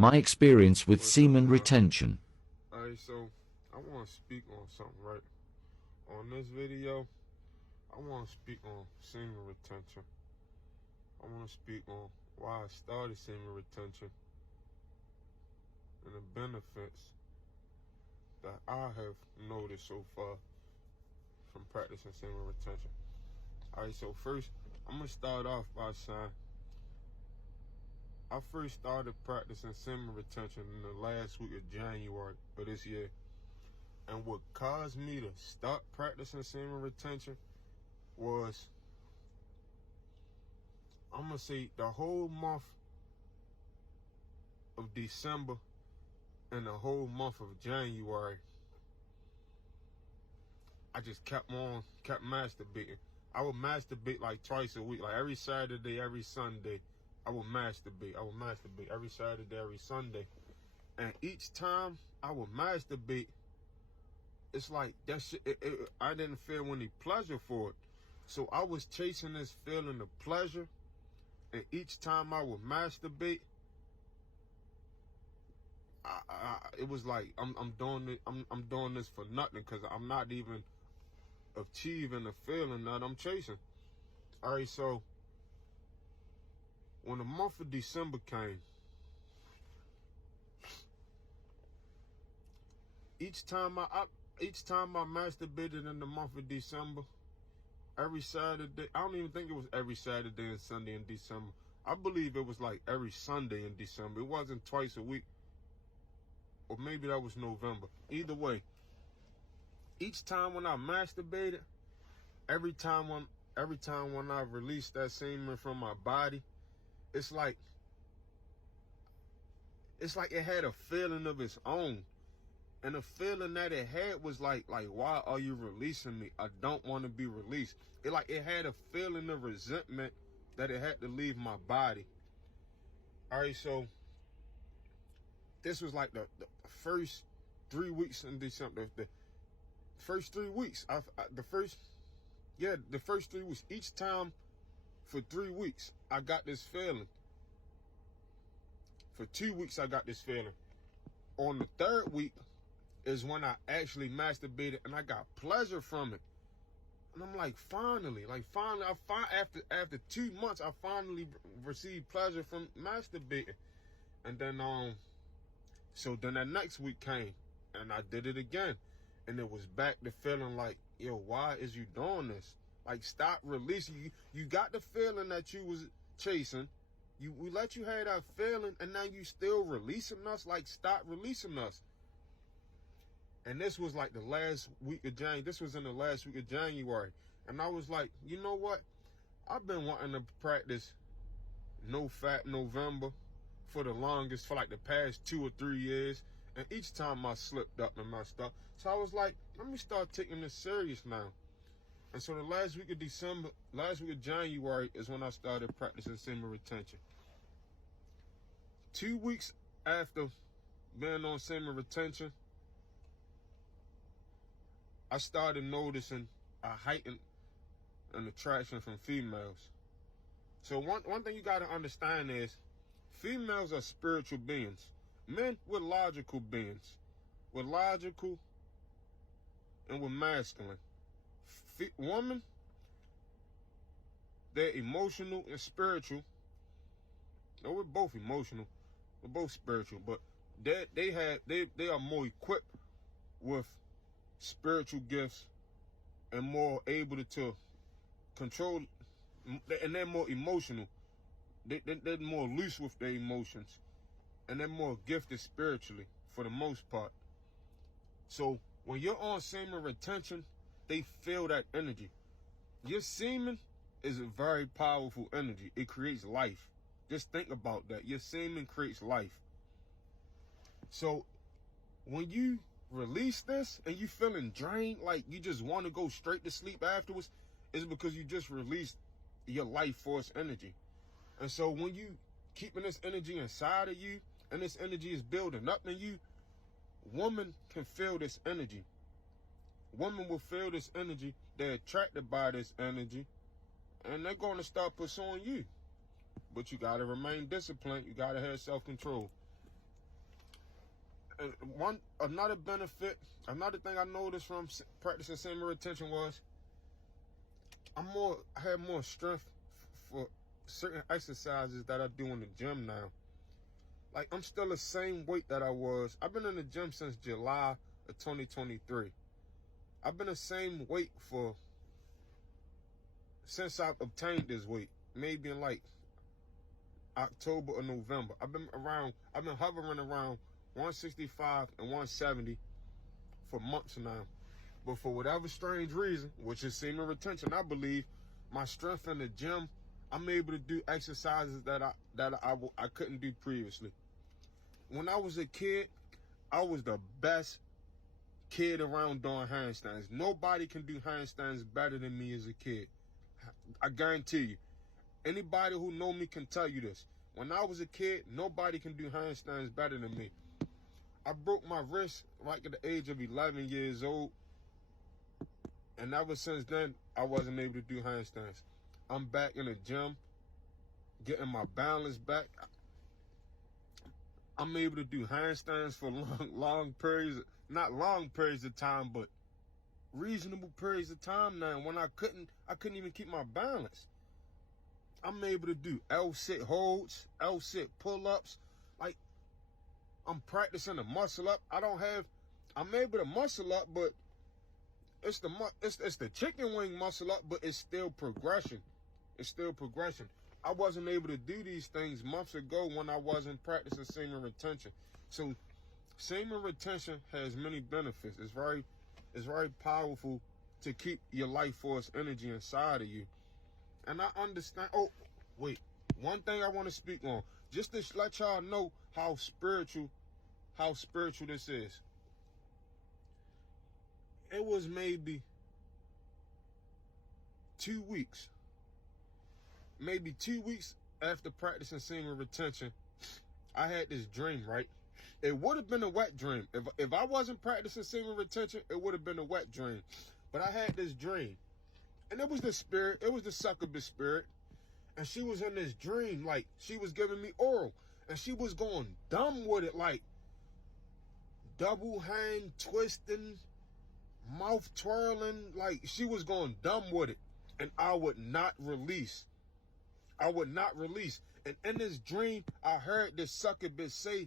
My experience with semen retention. Alright, so I want to speak on something, right? On this video, I want to speak on semen retention. I want to speak on why I started semen retention and the benefits that I have noticed so far from practicing semen retention. Alright, so first, I'm going to start off by saying I first started practicing semen retention in the last week of January of this year. And what caused me to start practicing semen retention was, I'm going to say, the whole month of December and the whole month of January, I just kept masturbating. I would masturbate like twice a week, like every Saturday, every Sunday. I would masturbate every Saturday, every Sunday. And each time I would masturbate, it's like that shit, I didn't feel any pleasure for it. So I was chasing this feeling of pleasure. And each time I would masturbate, it was like I'm doing this for nothing, because I'm not even achieving the feeling that I'm chasing. All right, so when the month of December came, each time I masturbated in the month of December, every Saturday, I don't even think it was every Saturday and Sunday in December. I believe it was like every Sunday in December. It wasn't twice a week, or maybe that was November. Either way, each time when I masturbated, every time when I released that semen from my body, it's like it had a feeling of its own. And the feeling that it had was like, why are you releasing me? I don't want to be released. It had a feeling of resentment that it had to leave my body. All right, so this was like the first 3 weeks in December. The first 3 weeks. The first 3 weeks. Each time for 3 weeks, I got this feeling. For 2 weeks, I got this feeling. On the third week is when I actually masturbated and I got pleasure from it. And I'm like, finally, after 2 months, I finally received pleasure from masturbating. And then, so then that next week came and I did it again. And it was back to feeling like, yo, why is you doing this? Like, stop releasing. You got the feeling that you was chasing. We let you have that feeling, and now you still releasing us. Like, stop releasing us. And this was like the last week of January. This was in the last week of January. And I was like, you know what? I've been wanting to practice No Fap November for the longest, for like the past 2 or 3 years. And each time I slipped up and messed up. So I was like, let me start taking this serious now. And so the last week of January is when I started practicing semen retention. 2 weeks after being on semen retention, I started noticing a heightened an attraction from females. So one thing you got to understand is females are spiritual beings. Men, we're logical beings. We're logical and we're masculine. Women, they're emotional and spiritual. No, we're both emotional. We're both spiritual, but they are more equipped with spiritual gifts and more able to control, and they're more emotional. They're more loose with their emotions, and they're more gifted spiritually for the most part. So when you're on semen retention, they feel that energy. Your semen is a very powerful energy. It creates life. Just think about that. Your semen creates life. So when you release this and you feeling drained, like you just want to go straight to sleep afterwards, it's because you just released your life force energy. And so when you keeping this energy inside of you and this energy is building up in you, women can feel this energy. Women will feel this energy. They're attracted by this energy, and they're going to start pursuing you. But you got to remain disciplined. You got to have self-control. another benefit, another thing I noticed from practicing semen retention was I had more strength for certain exercises that I do in the gym now. Like, I'm still the same weight that I was. I've been in the gym since July of 2023. I've been the same weight since I obtained this weight, maybe in like October or November. I've been hovering around 165 and 170 for months now. But for whatever strange reason, which is semen retention, I believe my strength in the gym, I'm able to do exercises that I couldn't do previously. When I was a kid, I was the best kid around doing handstands. Nobody can do handstands better than me as a kid. I guarantee you. Anybody who know me can tell you this. When I was a kid, nobody can do handstands better than me. I broke my wrist right at the age of 11 years old. And ever since then, I wasn't able to do handstands. I'm back in the gym, getting my balance back. I'm able to do handstands for long periods, not long periods of time, but reasonable periods of time now. When I couldn't even keep my balance. I'm able to do L-sit holds, L-sit pull-ups. Like, I'm practicing the muscle up. I'm able to muscle up, but it's the chicken wing muscle up, but it's still progression. It's still progression. I wasn't able to do these things months ago when I wasn't practicing semen retention. So semen retention has many benefits. It's very powerful to keep your life force energy inside of you. And I understand. Oh, wait. One thing I want to speak on, just to let y'all know how spiritual this is. It was maybe 2 weeks. Maybe 2 weeks after practicing semen retention, I had this dream, right? It would have been a wet dream. If I wasn't practicing semen retention, it would have been a wet dream. But I had this dream. And it was the spirit, it was the succubus spirit. And she was in this dream, like, she was giving me oral. And she was going dumb with it, like, double hand twisting, mouth twirling, like, she was going dumb with it. And I would not release. And in this dream, I heard this succubus say,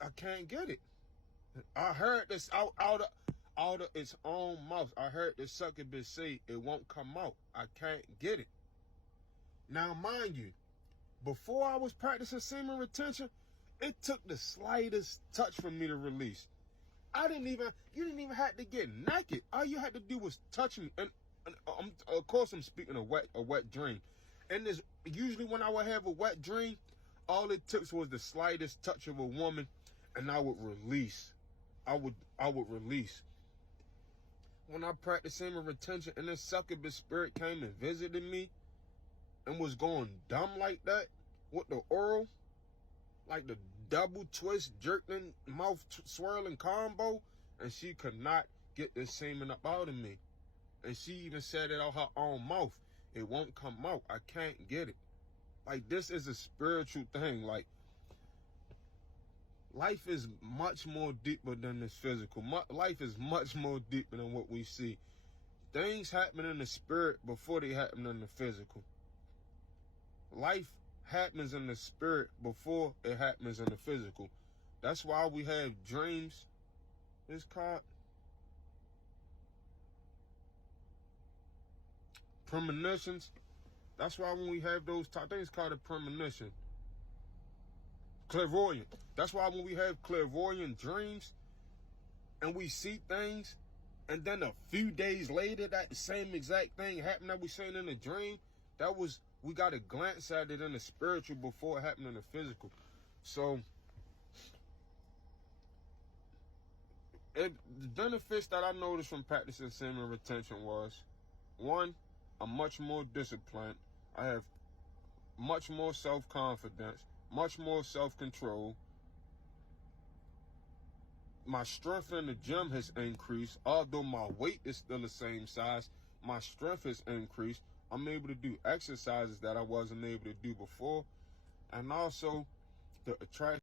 I can't get it. I heard this out of its own mouth. I heard the succubus say, it won't come out. I can't get it. Now, mind you, before I was practicing semen retention, it took the slightest touch for me to release. You didn't even have to get naked. All you had to do was touch me. And of course, I'm speaking of a wet dream. And usually when I would have a wet dream, all it took was the slightest touch of a woman, and I would release. I would release. When I practiced semen retention and this succubus spirit came and visited me and was going dumb like that with the oral, like the double twist, jerking, mouth swirling combo, and she could not get the semen up out of me. And she even said it out her own mouth. It won't come out. I can't get it. Like, this is a spiritual thing. Like, life is much more deeper than this physical. Life is much more deeper than what we see. Things happen in the spirit before they happen in the physical. Life happens in the spirit before it happens in the physical. That's why we have dreams. It's called premonitions. That's why when we have those, I think it's called a premonition. Clairvoyant. That's why when we have clairvoyant dreams and we see things, and then a few days later that same exact thing happened that we seen in a dream, we got to glance at it in the spiritual before it happened in the physical. So the benefits that I noticed from practicing semen retention was, one, I'm much more disciplined. I have much more self-confidence, much more self-control. My strength in the gym has increased. Although my weight is still the same size, my strength has increased. I'm able to do exercises that I wasn't able to do before. And also, the attraction